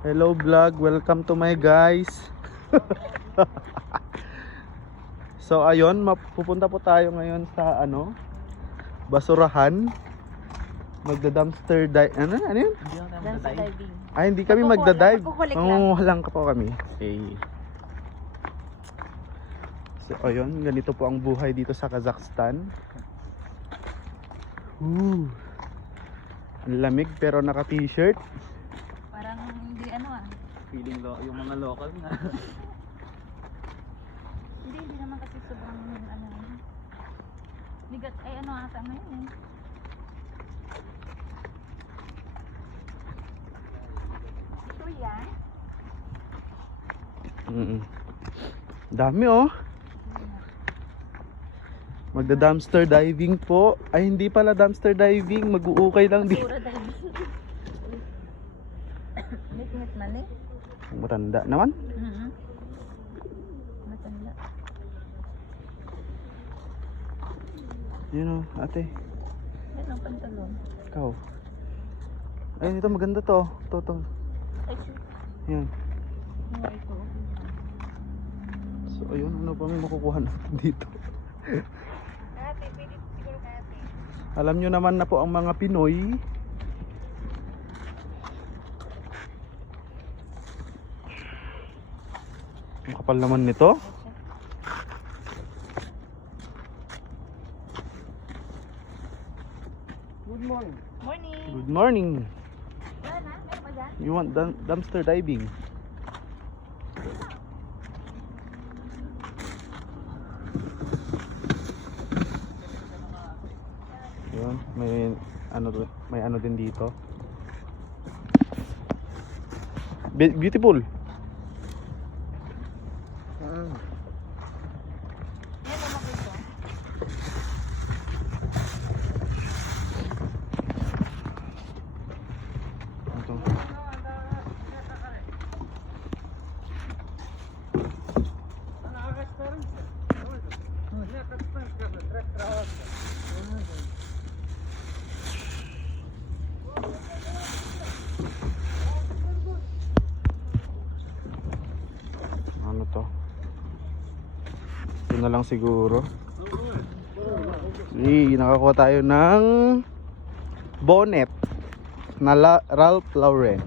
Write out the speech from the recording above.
Hello vlog, welcome to my guys. So ayun, pupunta po tayo ngayon sa basurahan. Magda-dumpster dive. Ano yun? Dumpster diving. Ay, hindi kami magda-dive. Magkukulik lang. Mangunguhalang ka po kami. Okay. So ayun, ganito po ang buhay dito sa Kazakhstan. Ang lamig pero naka t-shirt. Parang hindi Feeling yung mga local na. Hindi naman kasi sobrang bigat ay ata ngayon eh. Ito yan. Dami oh. Magda-dumpster diving po. Ay, hindi pala dumpster diving. Mag-uukay lang dito. Basura diving. Nit man eh. Matanda naman. Matanda. Yun oh, ate. Yan ang pantalon. Ikaw. Ay, ito maganda to. Ito. Ay, shoot. Yan. Ay, ito. So, ayun. Ano pa may makukuha natin dito? Ate, pwede siguro ate. Alam nyo naman na po ang mga Pinoy. Ang kapal naman nito. Good morning. Morning. Good morning. Wala na? Meron pa dyan? You want dumpster diving? Yun, may ano din dito. Beautiful. Yan ang makita. Ito. Ano to? Ito na lang siguro. Nakakuha tayo ng bonnet na Ralph Lauren.